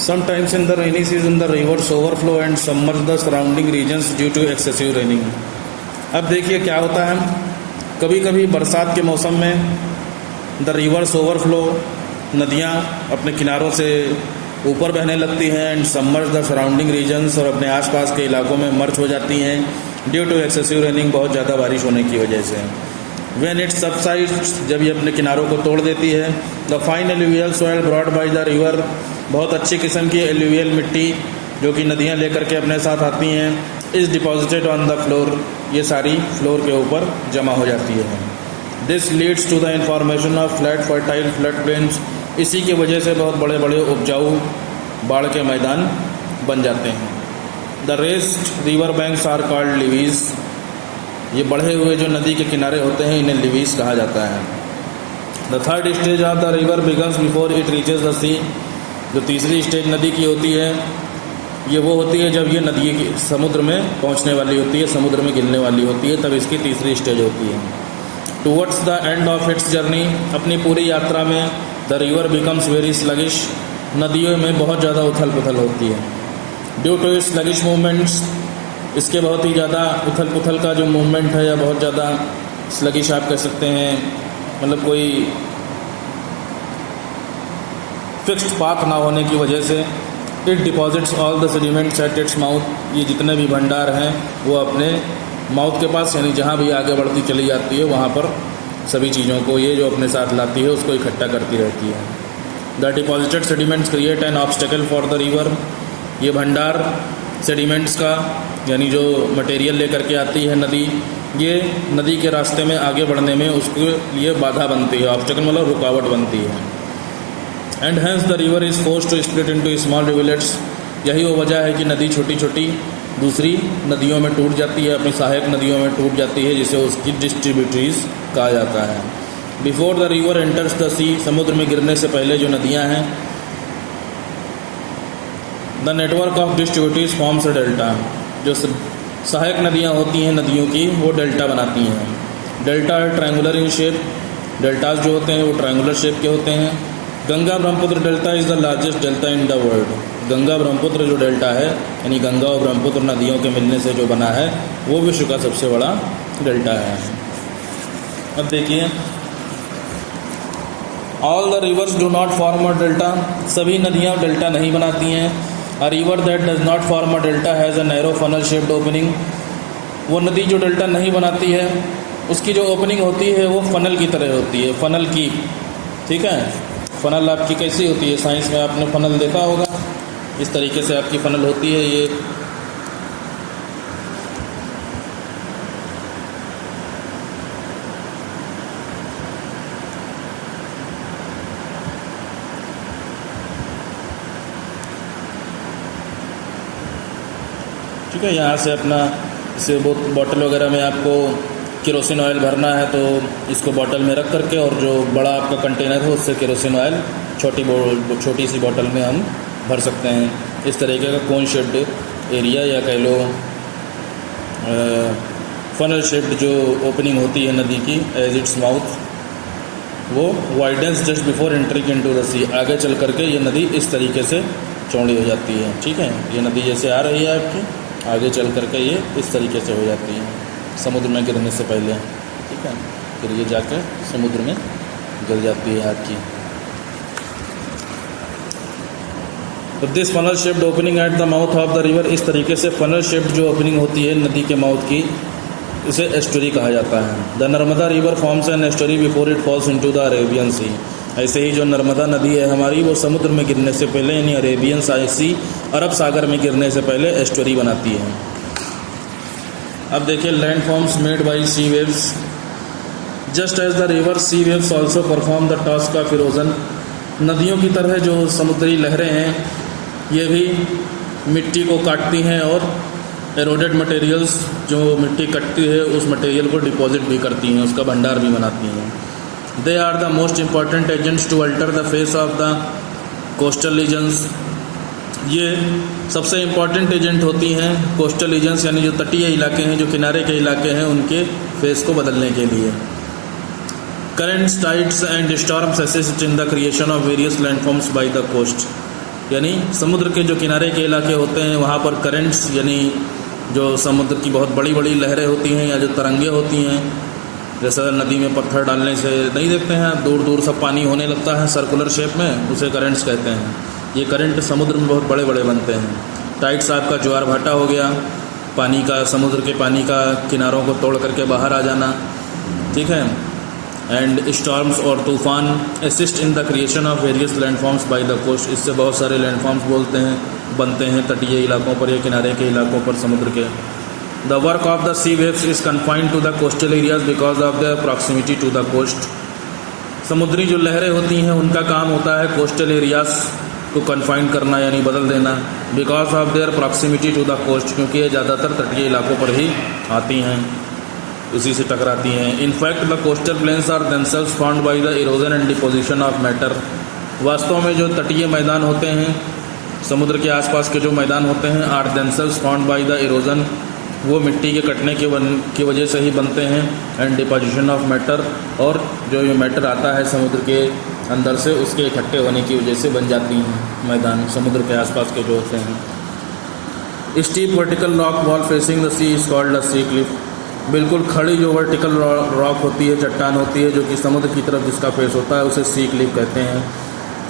Sometimes in the rainy season the rivers overflow and submerge the surrounding regions due to excessive raining. अब देखिए क्या होता है, कभी कभी बरसात के मौसम में द रिवर्स ओवरफ्लो, नदियाँ अपने किनारों से ऊपर बहने लगती हैं and submerge the surrounding regions, और अपने आसपास के इलाकों में मर्ज हो जाती हैं ड्यू टू एक्सेसिव रेनिंग, बहुत ज़्यादा बारिश होने की वजह से। व्हेन इट सबसाइड्स, जब ये अपने किनारों को तोड़ देती है, the fine alluvial soil brought by the river, बहुत अच्छी किस्म की एल्यूवियल मिट्टी जो कि नदियाँ लेकर के अपने साथ आती हैं, is deposited on the floor, ये सारी फ्लोर के ऊपर जमा हो जाती है। This leads to the information of flat fertile flood plains, इसी की वजह से बहुत बड़े बड़े उपजाऊ बाढ़ के मैदान बन जाते हैं। The rest river banks are called levees, ये बढ़े हुए जो नदी के किनारे होते हैं इन्हें लिवीज कहा जाता है। The third stage of the river begins before it reaches the sea, जो तीसरी स्टेज नदी की होती है ये वो होती है जब ये नदी की समुद्र में पहुंचने वाली होती है, समुद्र में गिरने वाली होती है, तब इसकी तीसरी स्टेज होती है। Towards the end of its journey, अपनी पूरी यात्रा में the river becomes very sluggish, नदियों में बहुत ज़्यादा उथल पुथल होती है। Due to its sluggish movements, इसके बहुत ही ज़्यादा उथल पुथल का जो मूवमेंट है या बहुत ज़्यादा स्लगिश आप कह सकते हैं, मतलब कोई फिक्स्ड पाथ ना होने की वजह से, it deposits all the sediments at its mouth, ये जितने भी भंडार हैं वो अपने माउथ के पास, यानी जहाँ भी आगे बढ़ती चली जाती है वहाँ पर सभी चीज़ों को ये जो अपने साथ लाती है उसको इकट्ठा करती रहती है। The deposited sediments create an obstacle for the river, ये भंडार सेडिमेंट्स का यानी जो मटेरियल लेकर के आती है नदी, ये नदी के रास्ते में आगे बढ़ने में उसके लिए बाधा बनती है, ऑब्स्टेकल मतलब रुकावट बनती है। And hence the river is forced to split into small rivulets, यही वो वजह है कि नदी छोटी छोटी दूसरी नदियों में टूट जाती है, अपनी सहायक नदियों में टूट जाती है, जिसे उसकी डिस्ट्रीब्यूटरीज कहा जाता है। Before the river enters the sea, समुद्र में गिरने से पहले जो नदियाँ हैं, the network of distributaries forms a delta, जो सहायक नदियाँ होती हैं नदियों की वो डेल्टा बनाती हैं। Delta triangular in shape, deltas जो होते हैं वो ट्रायंगुलर शेप के होते हैं। Ganga Brahmaputra delta is the largest delta in the world, Ganga Brahmaputra जो डेल्टा है यानी गंगा और ब्रह्मपुत्र नदियों के मिलने से जो बना है वो विश्व का सबसे बड़ा डेल्टा है। अब देखिए, all the reverse do not form a delta, सभी नदियाँ डेल्टा नहीं बनाती हैं। A river that does not form a delta has a narrow funnel shaped opening, वो नदी जो डेल्टा नहीं बनाती है उसकी जो ओपनिंग होती है वो फनल की तरह होती है, फनल की, ठीक है। फ़नल आपकी कैसी होती है, साइंस में आपने फ़नल देखा होगा, इस तरीके से आपकी फ़नल होती है ये। ठीक है, यहाँ से अपना इसे बॉटल वगैरह में आपको केरोसिन ऑयल भरना है तो इसको बॉटल में रख करके, और जो बड़ा आपका कंटेनर है उससे केरोसिन ऑयल छोटी सी बॉटल में हम भर सकते हैं। इस तरीके का कोन शेप्ड एरिया या कह लो फनल शेप्ड जो ओपनिंग होती है नदी की एज इट्स माउथ, वो widens just before entering into the sea, आगे चल करके ये नदी इस तरीके से चौड़ी हो जाती है। ठीक है, ये नदी जैसे आ रही है आपकी, आगे चल करके ये इस तरीके से हो जाती है समुद्र में गिरने से पहले, ठीक है, फिर ये जाकर समुद्र में गिर जाती है आपकी। तो this funnel shaped opening at the mouth of the river, इस तरीके से फनल शेप्ड जो ओपनिंग होती है नदी के माउथ की, इसे एस्टुरी कहा जाता है। The Narmada river forms an estuary before it falls into the Arabian sea, ऐसे ही जो नर्मदा नदी है हमारी वो समुद्र में गिरने से पहले यानी अरेबियन सी, अरब सागर में गिरने से पहले एस्टुरी बनाती है। अब देखिए, landforms made by sea waves, just as the river sea waves also perform the task of erosion, नदियों की तरह जो समुद्री लहरें हैं ये भी मिट्टी को काटती हैं और एरोडेड मटेरियल्स जो मिट्टी कटती है उस मटेरियल को डिपॉजिट भी करती हैं, उसका भंडार भी बनाती हैं। They are the most important agents to alter the face of the coastal regions, ये सबसे इम्पॉर्टेंट एजेंट होती हैं कोस्टल रीजन्स यानी जो तटीय इलाके हैं, जो किनारे के इलाके हैं, उनके फेस को बदलने के लिए। Currents, tides and storms assist in the creation of various landforms by the coast, यानी समुद्र के जो किनारे के इलाके होते हैं वहाँ पर करंट्स यानी जो समुद्र की बहुत बड़ी बड़ी लहरें होती हैं या जो तरंगे होती हैं, जैसा नदी में पत्थर डालने से नहीं देखते हैं दूर दूर सब पानी होने लगता है सर्कुलर शेप में, उसे करंट्स कहते हैं। ये करंट समुद्र में बहुत बड़े बड़े बनते हैं। टाइड्स आपका ज्वार भाटा हो गया, पानी का समुद्र के पानी का किनारों को तोड़ करके बाहर आ जाना, ठीक है। एंड स्टॉर्म्स और तूफ़ान assist in the creation of various landforms by the coast, इससे बहुत सारे लैंडफॉर्म्स बनते हैं तटीय इलाकों पर या किनारे के इलाकों पर समुद्र के। The work of the sea waves is confined to the coastal areas because of the proximity to the coast. समुद्री जो लहरें होती हैं उनका काम होता है कोस्टल एरियाज को कन्फाइन करना यानी बदल देना, because of their proximity to the coast, क्योंकि ये ज़्यादातर तटीय इलाकों पर ही आती हैं, उसी से टकराती हैं। In fact the coastal plains are themselves formed by the erosion and deposition of matter. वास्तव में जो तटीय मैदान होते हैं, समुद्र के आसपास के जो मैदान होते हैं, are themselves formed by the erosion, वो मिट्टी के कटने की वजह से ही बनते हैं। एंड डिपोजिशन ऑफ मैटर, और जो ये मैटर आता है समुद्र के अंदर से उसके इकट्ठे होने की वजह से बन जाती हैं मैदान समुद्र के आसपास के जो होते हैं। Steep vertical rock wall facing the sea is called the sea cliff. बिल्कुल खड़ी जो वर्टिकल रॉक होती है, चट्टान होती है जो कि समुद्र की तरफ जिसका फेस होता है, उसे सी क्लिफ कहते हैं।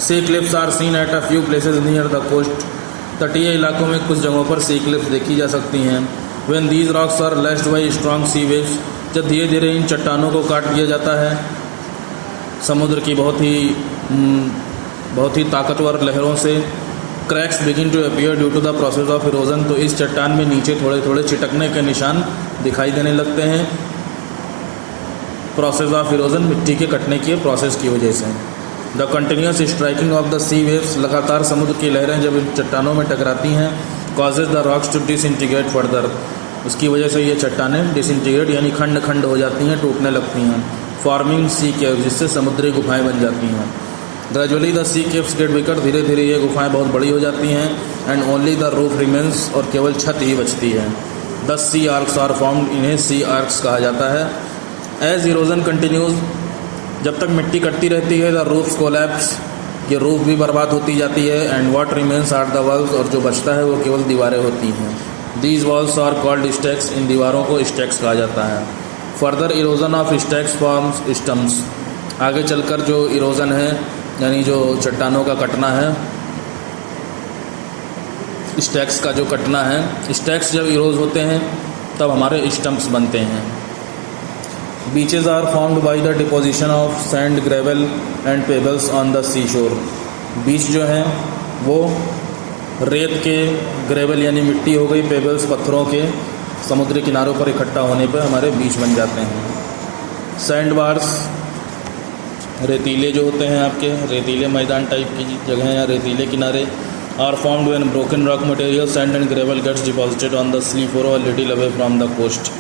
Sea cliffs are seen at a few places near the coast. तटीय इलाकों में कुछ जगहों पर सी क्लिफ्स देखी जा सकती हैं। When these rocks are lashed by strong sea waves, जब धीरे धीरे इन चट्टानों को काट दिया जाता है समुद्र की बहुत ही ताकतवर लहरों से, cracks begin to appear due to the process of erosion, तो इस चट्टान में नीचे थोड़े थोड़े चिटकने के निशान दिखाई देने लगते हैं प्रोसेस ऑफ इरोजन, मिट्टी के कटने के प्रोसेस की वजह से। The continuous striking of the sea waves, लगातार समुद्र की लहरें जब इन चट्टानों में टकराती हैं, causes the rocks to disintegrate further, उसकी वजह से ये चट्टानें डिसइंटीग्रेट यानी खंड खंड हो जाती हैं, टूटने लगती हैं। फॉर्मिंग सी केव्स, जिससे समुद्री गुफाएं बन जाती हैं। Gradually the sea caves get bigger, धीरे धीरे ये गुफाएं बहुत बड़ी हो जाती हैं। And only the roof remains, और केवल छत ही बचती है। 10 सी आर्क्स आर फॉर्म्ड, इन्हें सी आर्क्स कहा जाता है। एज इरोजन कंटिन्यूज, जब तक मिट्टी कटती रहती है, द रूफ्स कोलैप्स, ये रूफ भी बर्बाद होती जाती है। And what remains are the walls, और जो बचता है वो केवल दीवारें होती हैं। These walls are called stacks, इन दीवारों को स्टैक्स कहा जाता है। Further erosion of stacks forms stumps, आगे चलकर जो इरोजन है यानी जो चट्टानों का कटना है, स्टैक्स का जो कटना है, स्टैक्स जब इरोज होते हैं तब हमारे स्टम्प्स बनते हैं। Beaches are formed by the deposition of sand, gravel and pebbles on the sea shore. Beach जो हैं वो रेत के, ग्रेवल यानी मिट्टी हो गई, पेबल्स पत्थरों के समुद्री किनारों पर इकट्ठा होने पर हमारे बीच बन जाते हैं। सैंड बार्स, रेतीले जो होते हैं आपके, रेतीले मैदान टाइप की जगह या रेतीले किनारे, are formed when broken rock material sand and gravel gets deposited on the sea floor or little away from the coast.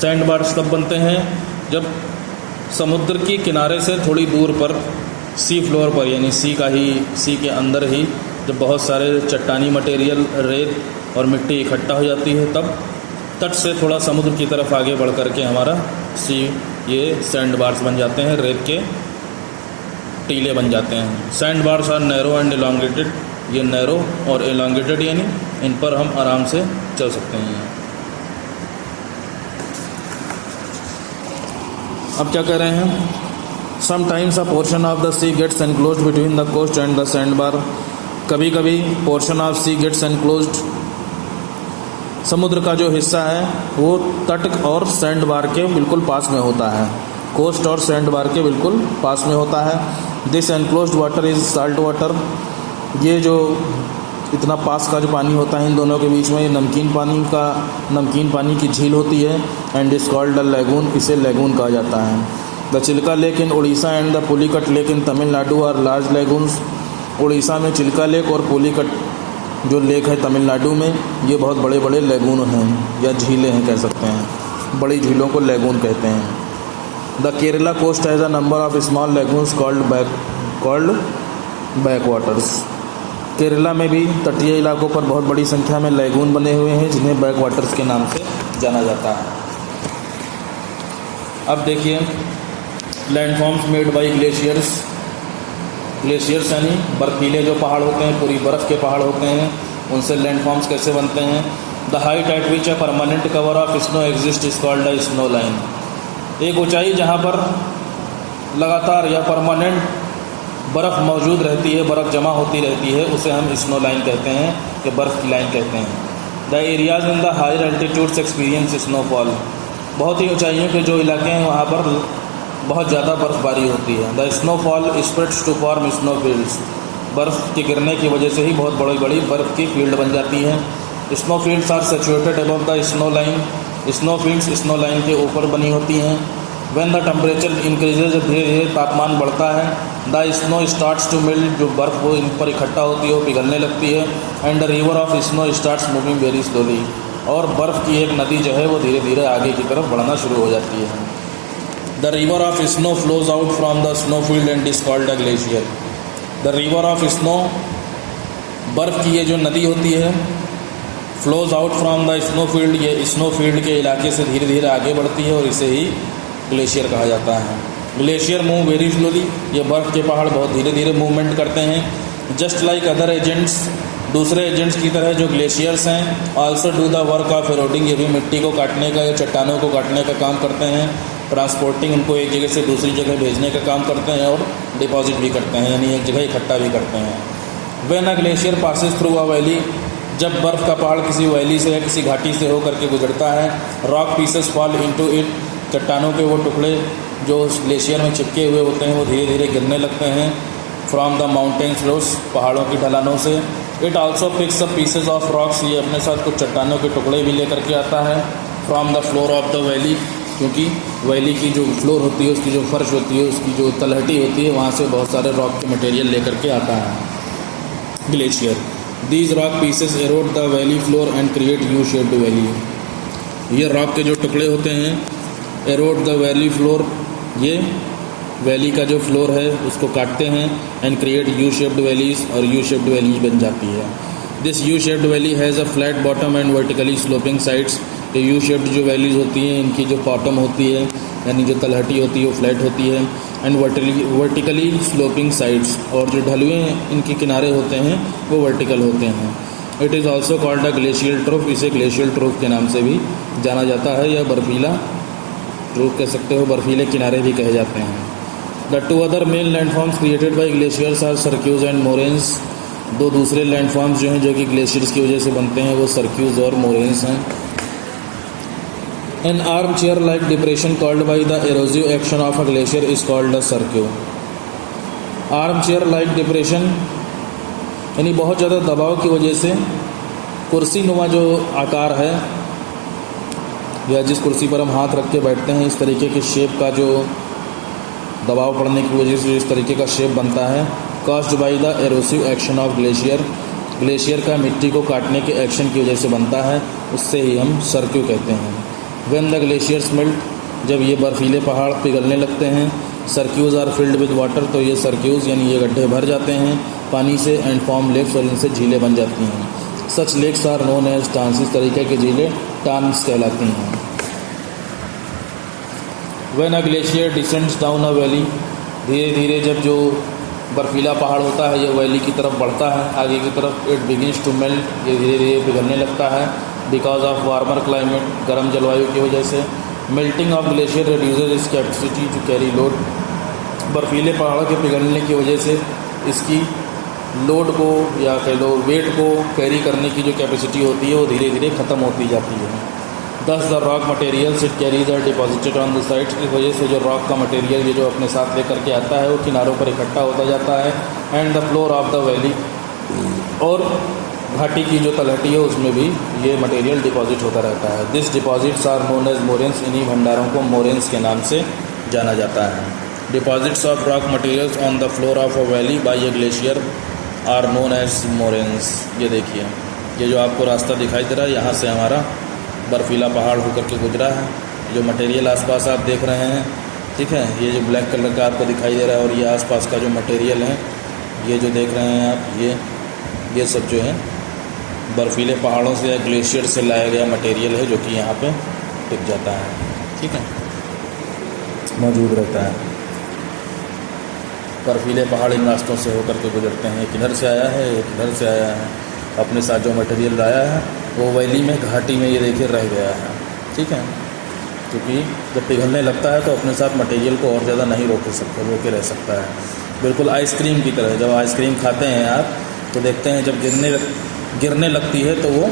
Sand bars तब बनते हैं जब समुद्र के किनारे से थोड़ी दूर पर सी फ्लोर पर यानी सी के अंदर ही जब बहुत सारे चट्टानी मटेरियल, रेत और मिट्टी इकट्ठा हो जाती है, तब तट से थोड़ा समुद्र की तरफ आगे बढ़ करके हमारा ये सैंड बार्स बन जाते हैं, रेत के टीले बन जाते हैं। Sand bars are narrow and elongated, ये नैरो और एलोंगेटेड यानी इन पर हम आराम से चल सकते हैं। अब क्या कह रहे हैं, sometimes a portion of the sea gets enclosed between the coast and the sand bar. कभी कभी portion of sea gets enclosed, समुद्र का जो हिस्सा है वो तट और सैंड बार के बिल्कुल पास में होता है, कोस्ट और सैंड बार के बिल्कुल पास में होता है। This enclosed water is salt water, ये जो इतना पास का जो पानी होता है इन दोनों के बीच में, ये नमकीन पानी की झील होती है। And is called the lagoon, इसे लैगून कहा जाता है। The Chilka lake in Orissa and the Pulicat lake in Tamil Nadu are large lagoons. Orissa में चिल्का लेक और पुलिकट जो लेक है तमिलनाडु में, ये बहुत बड़े बड़े लैगून हैं या झीलें हैं कह सकते हैं, बड़ी झीलों को लैगून कहते हैं। The Kerala coast has a number of small lagoons called backwaters. Kerala में भी तटीय इलाकों पर बहुत बड़ी संख्या में लैगून बने हुए हैं जिन्हें बैक वाटर्स के नाम से जाना जाता है। अब देखिए, landforms made bye glaciers, glaciers यानी बर्फीले जो पहाड़ होते हैं, पूरी बर्फ़ के पहाड़ होते हैं, उनसे लैंडफॉर्म्स कैसे बनते हैं। The height eight which a permanent cover of snow exist is called a snow line. एक ऊंचाई जहाँ पर लगातार या परमानेंट बर्फ़ मौजूद रहती है, बर्फ़ जमा होती रहती है, उसे हम स्नो लाइन कहते हैं कि बर्फ़ की लाइन कहते हैं। The areas in the higher altitudes experience snowfall. बहुत ही ऊंचाइयों के जो इलाके हैं वहाँ पर बहुत ज़्यादा बर्फ़बारी होती है। The snowfall spreads to form snow fields. बर्फ़ के गिरने की वजह से ही बहुत बड़ी बड़ी बर्फ़ की फील्ड बन जाती है। Snow fields are situated above the snow line. Snow fields snow line के ऊपर बनी होती हैं। व्हेन द टेम्परेचर इंक्रीजेज, जब धीरे धीरे तापमान बढ़ता है, the snow starts to melt, जो बर्फ़ वो इन पर इकट्ठा होती है वो पिघलने लगती है। And the river of snow starts moving very slowly, और बर्फ़ की एक नदी जो है वो धीरे धीरे आगे की तरफ बढ़ना शुरू हो जाती है। The river of snow flows out from the snow field and is called a glacier. The river of snow, बर्फ़ की ये जो नदी होती है, flows out from the snow field, ये स्नो फील्ड के इलाके से धीरे धीरे आगे बढ़ती है और इसे ही ग्लेशियर कहा जाता है। ग्लेशियर मूव वेरी स्लोली, ये बर्फ़ के पहाड़ बहुत धीरे धीरे मूवमेंट करते हैं। जस्ट लाइक अदर एजेंट्स, दूसरे एजेंट्स की तरह जो ग्लेशियर्स हैं, also do the work of eroding, ये भी मिट्टी को काटने का या चट्टानों को काटने का काम करते हैं। ट्रांसपोर्टिंग, उनको एक जगह से दूसरी जगह भेजने का काम करते हैं, और डिपॉजिट भी करते हैं, यानी एक जगह इकट्ठा भी करते हैं। When a glacier passes through a valley, जब बर्फ़ का पहाड़ किसी वैली से या किसी घाटी से होकर के गुजरता है, rock pieces fall into it, चट्टानों के वो टुकड़े जो ग्लेशियर में चिपके हुए होते हैं वो धीरे धीरे गिरने लगते हैं। फ्रॉम द माउंटेन स्लोप्स, पहाड़ों की ढलानों से। It also picks up pieces of rocks, ये अपने साथ कुछ चट्टानों के टुकड़े भी लेकर के आता है। From the floor of the valley, क्योंकि वैली की जो फ्लोर होती है, उसकी जो फर्श होती है, उसकी जो तलहटी होती है, वहाँ से बहुत सारे रॉक के मटेरियल लेकर के आता है glacier. These rock pieces arrowed the valley floor and create U shaped valley. ये रॉक के जो टुकड़े होते हैं, एरोड द वैली फ्लोर, ये वैली का जो फ्लोर है उसको काटते हैं। And create U shaped valleys, और यू शेप्ड वैली बन जाती है। This U shaped valley has a flat bottom and vertically sloping sides. ये यू शेप्ड जो वैलीज होती हैं, इनकी जो बॉटम होती है, यानी जो तलहटी होती है, वो फ्लैट होती है। एंड वर्टिकली स्लोपिंग साइड्स, और जो ढलुए इनके किनारे होते हैं वो वर्टिकल होते हैं। It is also called a glacial trough, इसे ग्लेशियल ट्रूफ के नाम से भी जाना जाता है, या बर्फीला ट्रूफ कह सकते हो, बर्फीले किनारे भी कहे जाते हैं। The two other main landforms created by glaciers are cirques and moraines. दो दूसरे लैंडफॉर्म्स जो हैं जो कि ग्लेशियर्स की वजह से बनते हैं वो सर्क्यूज और मोरेन्स हैं। An armchair like depression called by the erosive action of a glacier is called a cirque. Armchair like depression यानी बहुत ज़्यादा दबाव की वजह से कुर्सी नुमा जो आकार है, या जिस कुर्सी पर हम हाथ रख के बैठते हैं, इस तरीके की शेप का जो दबाव पड़ने की वजह से इस तरीके का शेप बनता है, caused by the erosive action of glacier. Glacier का मिट्टी को काटने के एक्शन की वजह से बनता है, उससे ही हम सर्क्यू कहते हैं। व्हेन द ग्लेशियर्स मेल्ट, जब ये बर्फीले पहाड़ पिघलने लगते हैं, सर्क्यूज़ आर फिल्ड विद वाटर, तो ये सर्क्यूज़ यानी ये गड्ढे भर जाते हैं पानी से। एंड फॉर्म लेक्स, और इनसे झीलें बन जाती हैं। सच लेक्स आर नोन एज टान्स, इस तरीके की झीलें टान्स कहलाती हैं। When a glacier descends down a valley, धीरे धीरे जब जो बर्फीला पहाड़ होता है ये वैली की तरफ बढ़ता है आगे की तरफ, इट बिगिंस टू मेल्ट, ये धीरे धीरे पिघलने लगता है। बिकॉज ऑफ वार्मर क्लाइमेट, गर्म जलवायु की वजह से। Melting of glacier reduces its capacity to carry load, बर्फीले पहाड़ों के पिघलने की वजह से इसकी लोड को या कह लो वेट को कैरी करने की जो कैपेसिटी होती है वो धीरे धीरे ख़त्म होती जाती है। Thus the rock materials it carries are deposited on the sides, इस वजह से जो रॉक का मटेरियल ये जो अपने साथ लेकर के आता है वो किनारों पर इकट्ठा होता जाता है। And the floor of the valley, और घाटी की जो तलहटी है उसमें भी ये मटेरियल डिपॉजिट होता रहता है। This deposits are known as moraines, इन्हीं भंडारों को मोरेंस के नाम से जाना जाता है। Deposits of rock materials on the floor of a valley by a glacier are known as moraines. ये देखिए, ये जो आपको रास्ता दिखाई दे रहा है, यहाँ से हमारा बर्फीला पहाड़ होकर के गुजरा है। जो मटेरियल आसपास आप देख रहे हैं, ठीक है, ये जो ब्लैक कलर का आपको दिखाई दे रहा है, और ये आसपास का जो मटेरियल है, ये जो देख रहे हैं आप, ये सब जो है बर्फीले पहाड़ों से या ग्लेशियर से लाया गया मटेरियल है, जो कि यहाँ पे टिक जाता है, ठीक है, मौजूद रहता है। बर्फीले पहाड़ी रास्तों से होकर के गुजरते हैं। एक इधर से आया है, एक इधर से आया है। अपने साथ जो मटेरियल लाया है वो वैली में, घाटी में ये देखिए रह गया है। ठीक है, क्योंकि जब पिघलने लगता है तो अपने साथ मटेरियल को और ज़्यादा नहीं रोके रह सकता है। बिल्कुल आइसक्रीम की तरह, जब आइसक्रीम खाते हैं आप तो देखते हैं जब गिरने लगती है तो वो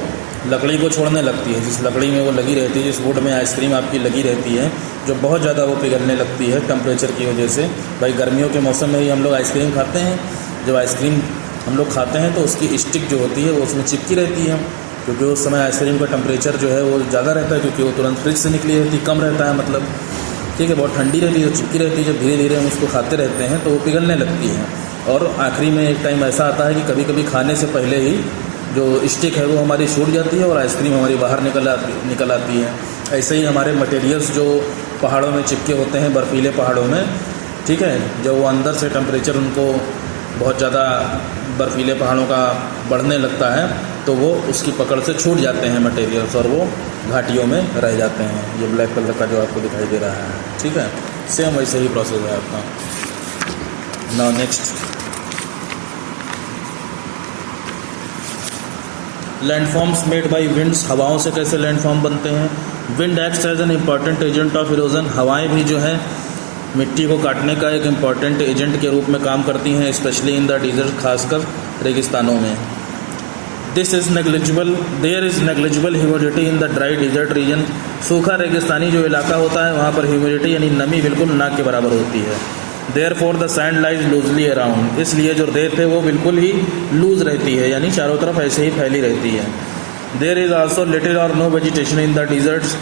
लकड़ी को छोड़ने लगती है। जिस लकड़ी में वो लगी रहती है, जिस वुड में आइसक्रीम आपकी लगी रहती है, जो बहुत ज़्यादा वो पिघलने लगती है टेम्परेचर की वजह से। भाई गर्मियों के मौसम में ही हम लोग आइसक्रीम खाते हैं। जब आइसक्रीम हम लोग खाते हैं तो उसकी स्टिक जो होती है वो उसमें चिपकी रहती है, क्योंकि उस समय आइसक्रीम का टेम्परेचर जो है वो ज़्यादा रहता है, क्योंकि वो तुरंत फ्रिज से निकली रहती है, कम रहता है मतलब। ठीक है, बहुत ठंडी रहती है, तो चिपकी रहती है। जब धीरे धीरे हम उसको खाते रहते हैं तो वो पिघलने लगती है। और आखिरी में एक टाइम ऐसा आता है कि कभी कभी खाने से पहले ही जो स्टिक है वो हमारी छूट जाती है और आइसक्रीम हमारी बाहर निकल आती है। ऐसे ही हमारे मटेरियल्स जो पहाड़ों में चिपके होते हैं, बर्फीले पहाड़ों में, ठीक है, जब वो अंदर से टेम्परेचर उनको बहुत ज़्यादा बर्फीले पहाड़ों का बढ़ने लगता है तो वो उसकी पकड़ से छूट जाते हैं मटेरियल्स और वो घाटियों में रह जाते हैं। ये ब्लैक कलर का जो आपको दिखाई दे रहा है, ठीक है, सेम वैसे ही प्रोसेस है आपका। Now next, landforms made by winds. हवाओं से कैसे लैंडफॉर्म बनते हैं? Wind acts as an important agent of erosion. हवाएं भी जो है मिट्टी को काटने का एक इम्पॉर्टेंट एजेंट के रूप में काम करती हैं, स्पेशली इन द डिजर्ट, खासकर रेगिस्तानों में। This is negligible, there is negligible humidity in the dry desert region. सूखा रेगिस्तानी जो इलाका होता है वहाँ पर ह्यूमिडिटी यानी नमी बिल्कुल ना के बराबर होती है। Therefore the sand lies loosely around. इसलिए जो रेत है वो बिल्कुल ही लूज रहती है, यानी चारों तरफ ऐसे ही फैली रहती है। There is also little or no vegetation in the deserts.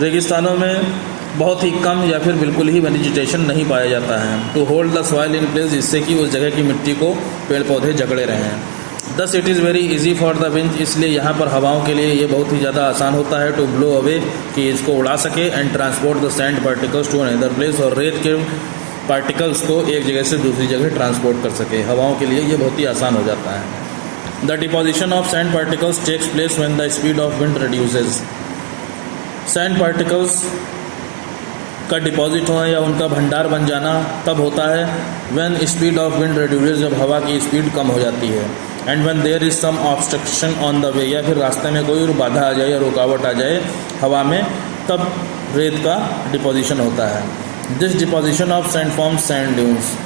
रेगिस्तानों में बहुत ही कम या फिर बिल्कुल ही वेजिटेशन नहीं पाया जाता है। To hold the soil in place, जिससे कि उस जगह की मिट्टी को पेड़ पौधे जकड़े रहें। Thus it is very easy for the wind, इसलिए यहाँ पर हवाओं के लिए ये बहुत ही ज़्यादा आसान होता है। टू ब्लो अवे, कि इसको उड़ा सके, and transport the sand particles to another place, और रेत के पार्टिकल्स को एक जगह से दूसरी जगह ट्रांसपोर्ट कर सके। हवाओं के लिए ये बहुत ही आसान हो जाता है। The deposition of sand particles takes place when the speed of wind reduces. Sand particles का डिपॉजिट होना या उनका भंडार बन जाना तब होता है when speed of wind reduces, जब हवा की स्पीड कम हो जाती है। And when there is some obstruction on the way, या फिर रास्ते में कोई बाधा आ जाए या रुकावट आ जाए हवा में, तब रेत का डिपोजिशन होता है। This deposition of sand forms sand dunes.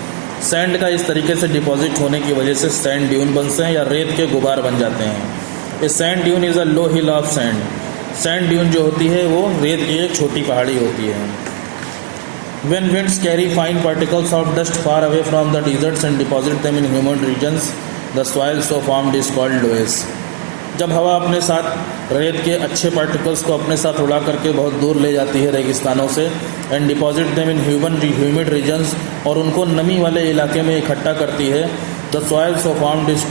Sand का इस तरीके से डिपॉजिट होने की वजह से सैंड ड्यून बनते हैं या रेत के गुबार बन जाते हैं। A sand dune is a low hill of sand. Sand dune जो होती है वो रेत की एक छोटी पहाड़ी होती है। When winds carry fine particles of dust far away from the deserts and deposit them in humid regions, the soil so formed is called loess. जब हवा अपने साथ रेत के अच्छे पार्टिकल्स को अपने साथ उड़ा करके बहुत दूर ले जाती है रेगिस्तानों से, and deposit them in humid regions, और उनको नमी वाले इलाके में इकट्ठा करती है, the soil so formed is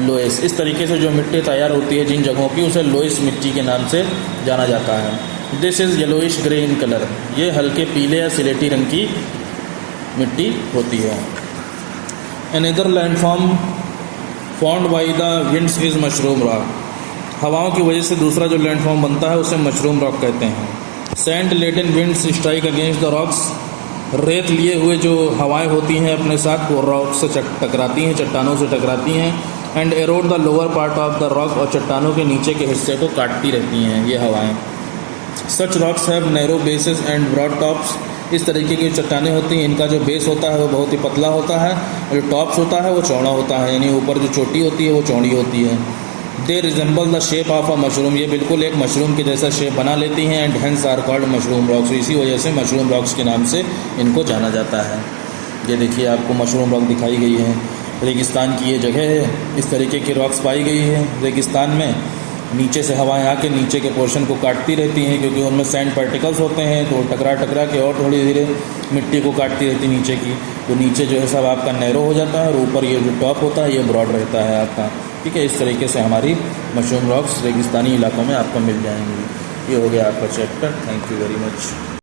loess. इस तरीके से जो मिट्टी तैयार होती है जिन जगहों की, उसे लोएस मिट्टी के नाम से जाना जाता है। This is yellowish grey in colour. ये हल्के पीले या सिलेटी रंग की मिट्टी होती है। Another landform formed by the winds is mushroom rock. हवाओं की वजह से दूसरा जो लैंडफॉर्म बनता है उसे मशरूम रॉक कहते हैं। Sand laden winds strike against the rocks. रेत लिए हुए जो हवाएं होती हैं अपने साथ वो रॉक से टकराती हैं, चट्टानों से टकराती हैं, and arrowed the lower part of the rock, और चट्टानों के नीचे के हिस्से को काटती रहती हैं ये हवाएं। Such rocks have narrow bases and broad tops. इस तरीके की चट्टानें होती हैं, इनका जो बेस होता है वो बहुत ही पतला होता है, और जो टॉप्स होता है वो चौड़ा होता है, यानी ऊपर जो चोटी होती है वो चौड़ी होती है। They resemble the shape of a mushroom. ये बिल्कुल एक मशरूम के जैसा शेप बना लेती हैं, and hence are called mushroom rocks. इसी वजह से मशरूम रॉक्स के नाम से इनको जाना जाता है। ये देखिए आपको मशरूम रॉक दिखाई गई है। रेगिस्तान की ये जगह है, इस तरीके की रॉक्स पाई गई है रेगिस्तान में। नीचे से हवाएं आके नीचे के पोर्शन को काटती रहती हैं, क्योंकि उनमें सैंड पार्टिकल्स होते हैं, तो टकरा के और थोड़ी धीरे मिट्टी को काटती रहती नीचे की। तो नीचे जो है सब आपका नैरो हो जाता है, और ऊपर ये जो टॉप होता है ये ब्रॉड रहता है आपका। ठीक है, इस तरीके से हमारी मशरूम रॉक्स रेगिस्तानी इलाकों में आपको मिल जाएंगी। ये हो गया आपका chapter. Thank you very much.